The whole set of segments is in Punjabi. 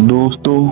ਦੋਸਤੋ,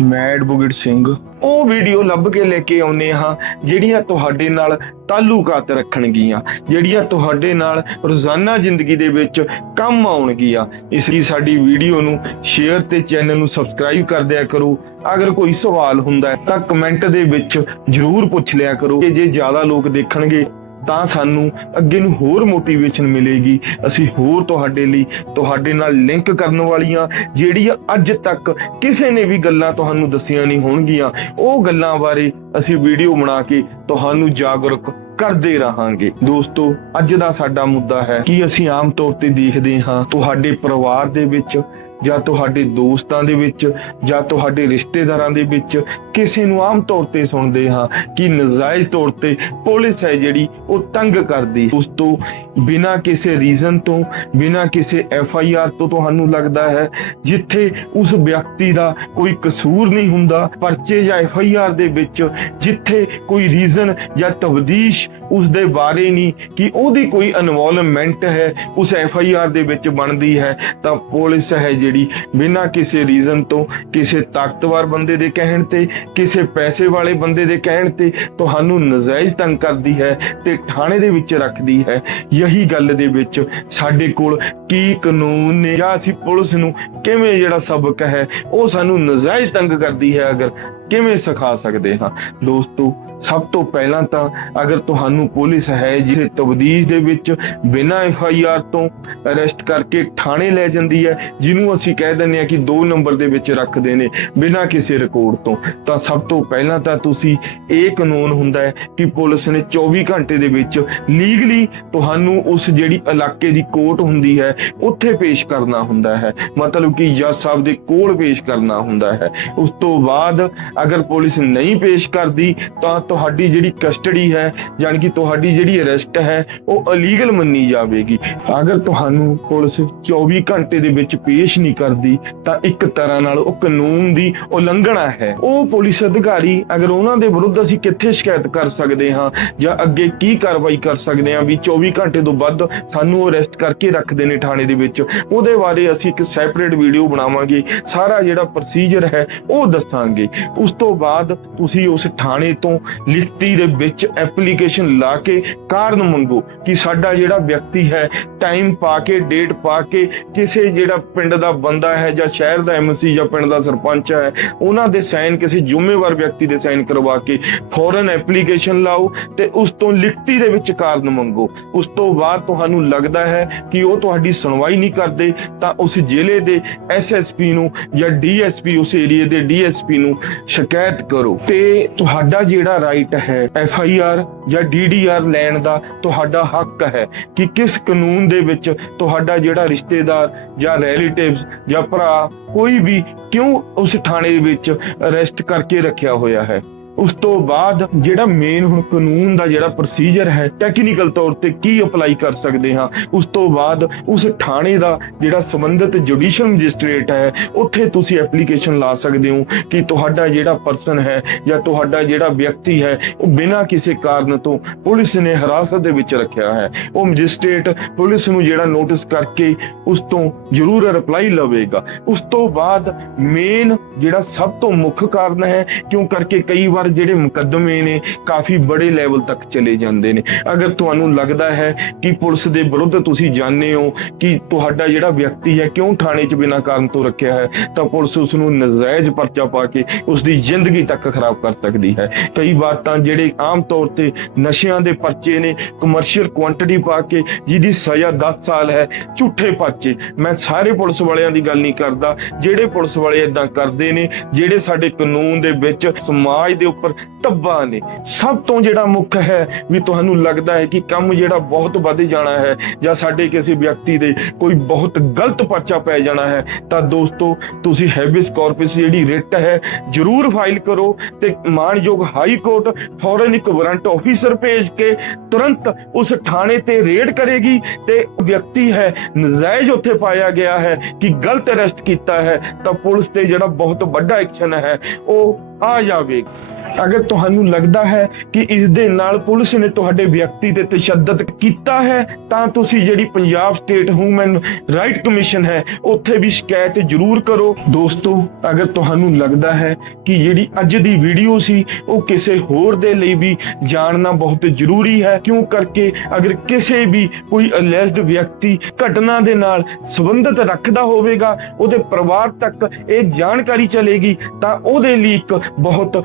ਮੈਂ ਐਡਵੋਕੇਟ ਸਿੰਘ। ਉਹ ਵੀਡੀਓ ਲੱਭ ਕੇ ਲੈ ਕੇ ਆਉਨੇ ਹਾਂ, ਜਿਹੜੀਆਂ ਤੁਹਾਡੇ ਨਾਲ ਤਾਲੁਕਾਤ ਰੱਖਣਗੀਆਂ, ਜਿਹੜੀਆਂ ਤੁਹਾਡੇ ਨਾਲ ਰੋਜ਼ਾਨਾ ਜ਼ਿੰਦਗੀ ਦੇ ਵਿੱਚ ਕੰਮ ਆਉਣਗੀਆਂ। ਇਸ ਲਈ ਸਾਡੀ ਵੀਡੀਓ ਨੂੰ ਸ਼ੇਅਰ ਤੇ ਚੈਨਲ ਨੂੰ ਸਬਸਕ੍ਰਾਈਬ ਕਰ ਦਿਆ ਕਰੋ। ਅਗਰ ਕੋਈ ਸਵਾਲ ਹੁੰਦਾ ਹੈ ਤਾਂ ਕਮੈਂਟ ਦੇ ਵਿੱਚ ਜਰੂਰ ਪੁੱਛ ਲਿਆ ਕਰੋ ਕਿ ਜੇ ਜ਼ਿਆਦਾ ਲੋਕ ਦੇਖਣਗੇ ਤਾਂ ਸਾਨੂੰ ਅੱਗੇ ਨੂੰ ਹੋਰ ਮੋਟੀਵੇਸ਼ਨ ਮਿਲੇਗੀ। ਅਸੀਂ ਹੋਰ ਤੁਹਾਡੇ ਲਈ, ਤੁਹਾਡੇ ਨਾਲ ਲਿੰਕ ਕਰਨ ਵਾਲੀਆਂ ਜਿਹੜੀਆਂ ਅੱਜ ਤੱਕ ਕਿਸੇ ਨੇ ਵੀ ਗੱਲਾਂ ਤੁਹਾਨੂੰ ਦੱਸੀਆਂ ਨਹੀਂ ਹੋਣਗੀਆਂ, ਉਹ ਗੱਲਾਂ ਬਾਰੇ ਅਸੀਂ ਵੀਡੀਓ ਬਣਾ ਕੇ ਤੁਹਾਨੂੰ ਜਾਗਰੂਕ ਕਰਦੇ ਰਹਾਂਗੇ। ਦੋਸਤੋ, ਅੱਜ ਦਾ ਸਾਡਾ ਮੁੱਦਾ ਹੈ ਕਿ ਅਸੀਂ ਆਮ ਤੌਰ ਤੇ ਦੇਖਦੇ ਹਾਂ, ਤੁਹਾਡੇ ਪਰਿਵਾਰ ਦੇ ਵਿੱਚ ਜਾਂ ਤੁਹਾਡੇ ਦੋਸਤਾਂ ਦੇ ਵਿੱਚ ਜਾਂ ਤੁਹਾਡੇ ਰਿਸ਼ਤੇਦਾਰਾਂ ਦੇ ਵਿੱਚ ਕਿਸੇ ਨੂੰ ਆਮ ਤੌਰ ਤੇ ਸੁਣਦੇ ਹਾਂ ਕਿ ਨਜਾਇਜ਼ ਤੌਰ ਤੇ ਪੁਲਿਸ ਹੈ ਜਿਹੜੀ ਉਹ ਤੰਗ ਕਰਦੀ। ਉਸ ਤੋਂ ਬਿਨਾਂ ਕਿਸੇ ਰੀਜ਼ਨ ਤੋਂ, ਬਿਨਾਂ ਕਿਸੇ ਐਫ ਆਈ ਆਰ ਤੋਂ ਤੁਹਾਨੂੰ ਲੱਗਦਾ ਹੈ ਜਿੱਥੇ ਉਸ ਵਿਅਕਤੀ ਦਾ ਕੋਈ ਕਸੂਰ ਨਹੀਂ ਹੁੰਦਾ, ਪਰਚੇ ਜਾਂ ਐਫ ਆਈ ਆਰ ਦੇ ਵਿੱਚ ਜਿੱਥੇ ਕੋਈ ਰੀਜ਼ਨ ਜਾਂ ਤਬਦੀਸ਼ ਉਸ ਦੇ ਬਾਰੇ ਨਹੀਂ ਕਿ ਉਹਦੀ ਕੋਈ ਇਨਵੋਲਵਮੈਂਟ ਹੈ, ਉਸ ਐਫ ਆਈ ਆਰ ਦੇ ਵਿੱਚ ਬਣਦੀ ਹੈ, ਤਾਂ ਪੁਲਿਸ ਹੈ ਜਿਹੜੀ ਬਿਨਾਂ ਕਿਸੇ ਰੀਜ਼ਨ ਤੋਂ, ਕਿਸੇ ਤਾਕਤਵਰ ਬੰਦੇ ਦੇ ਕਹਿਣ ਤੇ, ਕਿਸੇ ਪੈਸੇ ਵਾਲੇ ਬੰਦੇ ਦੇ ਕਹਿਣ ਤੇ ਤੁਹਾਨੂੰ ਨਜਾਇਜ਼ ਤੰਗ ਕਰਦੀ ਹੈ ਤੇ ਥਾਣੇ ਦੇ ਵਿੱਚ ਰੱਖਦੀ ਹੈ। ਯਹੀ ਗੱਲ ਦੇ ਵਿੱਚ ਸਾਡੇ ਕੋਲ ਕੀ ਕਾਨੂੰਨ ਨੇ? ਜਾਂ ਅਸੀਂ ਪੁਲਿਸ ਨੂੰ ਕਿਵੇਂ ਜਿਹੜਾ ਸਬਕ ਹੈ, ਉਹ ਸਾਨੂੰ ਨਜਾਇਜ਼ ਤੰਗ ਕਰਦੀ ਹੈ ਅਗਰ ਕਿਵੇਂ ਸਿਖਾ ਸਕਦੇ ਹਾਂ? ਦੋਸਤੋ, ਸਭ ਤੋਂ ਪਹਿਲਾਂ ਤਾਂ ਅਗਰ ਤੁਹਾਨੂੰ ਪੁਲਿਸ ਹੈ ਜਿਹਦੇ ਤਬਦੀਸ਼ ਦੇ ਵਿੱਚ ਬਿਨਾਂ ਐਫ ਆਈ ਆਰ ਤੋਂ ਅਰੈਸਟ ਕਰਕੇ ਥਾਣੇ ਲੈ ਜਾਂਦੀ ਹੈ, ਜਿਹਨੂੰ ਅਸੀਂ ਕਹਿ ਦਿੰਦੇ ਹਾਂ ਕਿ 2 ਨੰਬਰ ਦੇ ਵਿੱਚ ਰੱਖਦੇ ਨੇ, ਬਿਨਾਂ ਕਿਸੇ ਰਿਕਾਰਡ ਤੋਂ, ਤਾਂ ਸਭ ਤੋਂ ਪਹਿਲਾਂ ਤਾਂ ਤੁਸੀਂ ਇਹ ਕਾਨੂੰਨ ਹੁੰਦਾ ਹੈ ਕਿ ਪੁਲਿਸ ਨੇ 24 ਘੰਟੇ ਦੇ ਵਿੱਚ ਲੀਗਲੀ ਤੁਹਾਨੂੰ ਉਸ ਜਿਹੜੀ ਇਲਾਕੇ ਦੀ ਕੋਰਟ ਹੁੰਦੀ ਹੈ, ਉੱਥੇ ਪੇਸ਼ ਕਰਨਾ ਹੁੰਦਾ ਹੈ। ਮਤਲਬ ਕਿ ਜੱਜ ਸਾਹਿਬ ਦੇ ਕੋਲ ਪੇਸ਼ ਕਰਨਾ ਹੁੰਦਾ ਹੈ। ਉਸ ਤੋਂ ਬਾਅਦ ਅਗਰ ਪੁਲਿਸ ਨਹੀਂ ਪੇਸ਼ ਕਰਦੀ, ਤਾਂ ਤੁਹਾਡੀ ਜਿਹੜੀ ਕਸਟਡੀ ਹੈ, ਯਾਨੀ ਕਿ ਤੁਹਾਡੀ ਜਿਹੜੀ ਅਰੈਸਟ ਹੈ, ਉਹ ਅਲੀਗਲ ਮੰਨੀ ਜਾਵੇਗੀ। ਅਗਰ ਤੁਹਾਨੂੰ ਪੁਲਿਸ 24 ਘੰਟੇ ਦੇ ਵਿੱਚ ਪੇਸ਼ ਨਹੀਂ ਕਰਦੀ, ਤਾਂ ਇੱਕ ਤਰ੍ਹਾਂ ਨਾਲ ਉਹ ਕਾਨੂੰਨ ਦੀ ਉਲੰਘਣਾ ਹੈ। ਉਹ ਪੁਲਿਸ ਅਧਿਕਾਰੀ, ਅਗਰ ਉਹਨਾਂ ਦੇ ਵਿਰੁੱਧ ਅਸੀਂ ਕਿੱਥੇ ਸ਼ਿਕਾਇਤ ਕਰ ਸਕਦੇ ਹਾਂ, ਜਾਂ ਅੱਗੇ ਕੀ ਕਾਰਵਾਈ ਕਰ ਸਕਦੇ ਹਾਂ, ਵੀ 24 ਘੰਟੇ ਤੋਂ ਵੱਧ ਸਾਨੂੰ ਅਰੈਸਟ ਕਰਕੇ ਰੱਖਦੇ ਨੇ ਥਾਣੇ ਦੇ ਵਿੱਚ, ਉਹਦੇ ਬਾਰੇ ਅਸੀਂ ਇੱਕ ਸੈਪਰੇਟ ਵੀਡੀਓ ਬਣਾਵਾਂਗੇ। ਸਾਰਾ ਜਿਹੜਾ ਪ੍ਰੋਸੀਜਰ ਹੈ, ਉਹ ਦੱਸਾਂਗੇ। ਉਸ ਉਸ ਤੋਂ ਬਾਅਦ ਤੁਸੀਂ ਉਸ ਥਾਣੇ ਤੋਂ ਲਿਖਤੀ ਦੇ ਵਿੱਚ ਐਪਲੀਕੇਸ਼ਨ ਲਾ ਕੇ ਕਾਰਨ ਮੰਗੋ ਕਿ ਸਾਡਾ ਜਿਹੜਾ ਵਿਅਕਤੀ ਹੈ ਟਾਈਮ ਪਾ ਕੇ ਡੇਟ ਪਾ ਕੇ ਕਿਸੇ ਜਿਹੜਾ ਪਿੰਡ ਦਾ ਬੰਦਾ ਹੈ ਜਾਂ ਸ਼ਹਿਰ ਦਾ ਐਮਸੀ ਜਾਂ ਪਿੰਡ ਦਾ ਸਰਪੰਚ ਹੈ, ਉਹਨਾਂ ਦੇ ਸਾਈਨ ਕਿਸੇ ਜ਼ਿੰਮੇਵਾਰ ਵਿਅਕਤੀ ਦੇ ਸਾਈਨ ਕਰਵਾ ਕੇ ਫੌਰਨ ਐਪਲੀਕੇਸ਼ਨ ਲਾਓ ਤੇ ਉਸ ਤੋਂ ਲਿਖਤੀ ਦੇ ਵਿੱਚ ਕਾਰਨ ਮੰਗੋ। ਉਸ ਤੋਂ ਬਾਅਦ ਤੁਹਾਨੂੰ ਲੱਗਦਾ ਹੈ ਕਿ ਉਹ ਤੁਹਾਡੀ ਸੁਣਵਾਈ ਨਹੀਂ ਕਰਦੇ, ਤਾਂ ਉਸ ਜ਼ਿਲ੍ਹੇ ਦੇ ਐਸਐਸਪੀ ਨੂੰ ਜਾਂ ਡੀਐਸਪੀ ਉਸ ਏਰੀਆ ਦੇ ਡੀਐਸਪੀ ਨੂੰ ਸ਼ਿਕਾਇਤ ਕਰੋ। ਤੇ ਤੁਹਾਡਾ ਜਿਹੜਾ ਰਾਈਟ ਹੈ ਐਫਆਈਆਰ ਜਾਂ ਡੀਡੀਆਰ ਲੈਣ ਦਾ ਤੁਹਾਡਾ ਹੱਕ ਹੈ ਕਿ ਕਿਸ ਕਾਨੂੰਨ ਦੇ ਵਿੱਚ ਤੁਹਾਡਾ ਜਿਹੜਾ ਰਿਸ਼ਤੇਦਾਰ ਜਾਂ ਰਿਲੇਟਿਵਸ ਜਾਂ ਭਰਾ ਕੋਈ ਵੀ ਕਿਉਂ ਉਸ ਥਾਣੇ ਵਿੱਚ ਅਰੈਸਟ ਕਰਕੇ ਰੱਖਿਆ ਹੋਇਆ ਹੈ। ਉਸ ਤੋਂ ਬਾਅਦ ਜਿਹੜਾ ਮੇਨ ਹੁਣ ਕਾਨੂੰਨ ਦਾ ਜਿਹੜਾ ਪ੍ਰੋਸੀਜਰ ਹੈ ਟੈਕਨੀਕਲ ਤੌਰ ਤੇ ਕੀ ਅਪਲਾਈ ਕਰ ਸਕਦੇ ਹਾਂ, ਉਸ ਤੋਂ ਬਾਅਦ ਉਸ ਥਾਣੇ ਦਾ ਜਿਹੜਾ ਸੰਬੰਧਿਤ ਜੁਡੀਸ਼ੀਅਲ ਮੈਜਿਸਟ੍ਰੇਟ ਹੈ, ਉੱਥੇ ਤੁਸੀਂ ਐਪਲੀਕੇਸ਼ਨ ਲਾ ਸਕਦੇ ਹੋ ਕਿ ਤੁਹਾਡਾ ਜਿਹੜਾ ਪਰਸਨ ਹੈ ਜਾਂ ਤੁਹਾਡਾ ਜਿਹੜਾ ਵਿਅਕਤੀ ਹੈ, ਉਹ ਬਿਨਾਂ ਕਿਸੇ ਕਾਰਨ ਤੋਂ ਪੁਲਿਸ ਨੇ ਹਿਰਾਸਤ ਦੇ ਵਿੱਚ ਰੱਖਿਆ ਹੈ। ਉਹ ਮੈਜਿਸਟ੍ਰੇਟ ਪੁਲਿਸ ਨੂੰ ਜਿਹੜਾ ਨੋਟਿਸ ਕਰਕੇ ਉਸ ਤੋਂ ਜ਼ਰੂਰ ਰਿਪਲਾਈ ਲਵੇਗਾ। ਉਸ ਤੋਂ ਬਾਅਦ ਮੇਨ ਜਿਹੜਾ ਸਭ ਤੋਂ ਮੁੱਖ ਕਾਰਨ ਹੈ, ਕਿਉਂ ਕਰਕੇ ਕਈ ਵਾਰ ਜਿਹੜੇ ਮੁਕੱਦਮੇ ਨੇ ਕਾਫੀ ਬੜੇ ਲੈਵਲ ਤੱਕ ਚਲੇ ਜਾਂਦੇ ਨੇ। ਅਗਰ ਤੁਹਾਨੂੰ ਲੱਗਦਾ ਹੈ ਕਿ ਪੁਲਿਸ ਦੇ ਵਿਰੁੱਧ ਤੁਸੀਂ ਜਾਣਦੇ ਹੋ ਕਿ ਤੁਹਾਡਾ ਜਿਹੜਾ ਵਿਅਕਤੀ ਹੈ ਕਿਉਂ ਥਾਣੇ 'ਚ ਬਿਨਾਂ ਕਾਰਨ ਤੋਂ ਰੱਖਿਆ ਹੈ, ਤਾਂ ਪੁਲਿਸ ਉਸ ਨੂੰ ਨਜਾਇਜ਼ ਪਰਚਾ ਪਾ ਕੇ ਉਸ ਦੀ ਜ਼ਿੰਦਗੀ ਤੱਕ ਖਰਾਬ ਕਰ ਸਕਦੀ ਹੈ। ਕਈ ਵਾਰ ਤਾਂ ਜਿਹੜੇ ਆਮ ਤੌਰ ਤੇ ਨਸ਼ਿਆਂ ਦੇ ਪਰਚੇ ਨੇ ਕਮਰਸ਼ੀਅਲ ਕੁਆਂਟੀਟੀ ਪਾ ਕੇ ਜਿਹਦੀ ਸਜ਼ਾ 10 ਸਾਲ ਹੈ, ਝੂਠੇ ਪਰਚੇ। ਮੈਂ ਸਾਰੇ ਪੁਲਿਸ ਵਾਲਿਆਂ ਦੀ ਗੱਲ ਨਹੀਂ ਕਰਦਾ। ਜਿਹੜੇ ਪੁਲਿਸ ਵਾਲੇ ਇਦਾਂ ਕਰਦੇ ਨੇ, ਜਿਹੜੇ ਸਾਡੇ ਕਾਨੂੰਨ ਦੇ ਵਿੱਚ ਸਮਾਜ ਦੇ ਉੱਪਰ ਧੱਬਾ ਨੇ। ਸਭ ਤੋਂ ਜਿਹੜਾ ਮੁੱਖ ਹੈ ਵੀ ਤੁਹਾਨੂੰ ਲੱਗਦਾ ਹੈ ਕਿ ਕੰਮ ਜਿਹੜਾ ਬਹੁਤ ਵੱਧ ਜਾਣਾ ਹੈ ਜਾਂ ਸਾਡੇ ਕਿਸੇ ਵਿਅਕਤੀ ਦੇ ਕੋਈ ਬਹੁਤ ਗਲਤ ਪਰਚਾ ਪੈ ਜਾਣਾ ਹੈ, ਤਾਂ ਦੋਸਤੋ ਤੁਸੀਂ ਹੈਬਿਸ ਕਾਰਪਸ ਜਿਹੜੀ ਰਿਟ ਹੈ ਜਰੂਰ ਫਾਈਲ ਕਰੋ ਤੇ ਮਾਨਯੋਗ ਹਾਈ ਕੋਰਟ ਫੌਰਨ ਇੱਕ ਵਾਰੰਟ ਆਫੀਸਰ ਭੇਜ ਕੇ ਤੁਰੰਤ ਉਸ ਥਾਣੇ ਤੇ ਰੇਡ ਕਰੇਗੀ ਤੇ ਵਿਅਕਤੀ ਹੈ, ਨਜਾਇਜ਼ ਉੱਥੇ ਪਾਇਆ ਗਿਆ ਹੈ ਕਿ ਗਲਤ ਅਰੈਸਟ ਕੀਤਾ ਹੈ, ਤਾਂ ਪੁਲਿਸ ਤੇ ਜਿਹੜਾ ਬਹੁਤ ਵੱਡਾ ਐਕਸ਼ਨ ਹੈ, ਉਹ ਆ ਜਾਵੇਗਾ। ਅਗਰ ਤੁਹਾਨੂੰ ਲੱਗਦਾ ਹੈ ਕਿ ਇਸ ਦੇ ਨਾਲ ਪੁਲਿਸ ਨੇ ਤੁਹਾਡੇ ਵਿਅਕਤੀ ਤੇ ਤਸ਼ੱਦਦ ਕੀਤਾ ਹੈ, ਤਾਂ ਤੁਸੀਂ ਜਿਹੜੀ Punjab state human right commission ਹੈ, ਉੱਥੇ ਵੀ ਸ਼ਿਕਾਇਤ ਜ਼ਰੂਰ ਕਰੋ। ਦੋਸਤੋ, ਅਗਰ ਤੁਹਾਨੂੰ ਲੱਗਦਾ ਹੈ ਕਿ ਜਿਹੜੀ ਅੱਜ ਦੀ ਵੀਡੀਓ ਸੀ, ਉਹ ਕਿਸੇ ਹੋਰ ਦੇ ਲਈ ਵੀ ਜਾਣਨਾ ਬਹੁਤ ਜ਼ਰੂਰੀ ਹੈ, ਕਿਉਂ ਕਰਕੇ ਅਗਰ ਕਿਸੇ ਵੀ ਕੋਈ ਅਲੈਜਡ ਵਿਅਕਤੀ ਘਟਨਾ ਦੇ ਨਾਲ ਸੰਬੰਧਿਤ ਰੱਖਦਾ ਹੋਵੇਗਾ, ਉਹਦੇ ਪਰਿਵਾਰ ਤੱਕ ਇਹ ਜਾਣਕਾਰੀ ਚਲੇਗੀ, ਤਾਂ ਉਹਦੇ ਲਈ ਇੱਕ ਬਹੁਤ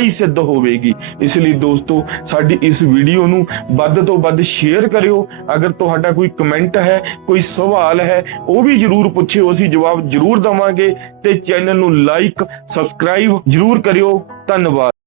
ਸਹਾਈ ਸਿੱਧ ਹੋਵੇਗੀ। ਇਸ ਲਈ ਦੋਸਤੋ, ਸਾਡੀ ਇਸ ਵੀਡੀਓ ਨੂੰ ਵੱਧ ਤੋਂ ਵੱਧ ਸ਼ੇਅਰ ਕਰਿਓ। ਅਗਰ ਤੁਹਾਡਾ ਕੋਈ ਕਮੈਂਟ ਹੈ, ਕੋਈ ਸਵਾਲ ਹੈ, ਉਹ ਵੀ ਜਰੂਰ ਪੁੱਛਿਓ। ਅਸੀਂ ਜਵਾਬ ਜਰੂਰ ਦਵਾਂਗੇ ਤੇ ਚੈਨਲ ਨੂੰ ਲਾਈਕ ਸਬਸਕ੍ਰਾਈਬ ਜਰੂਰ ਕਰਿਓ। ਧੰਨਵਾਦ।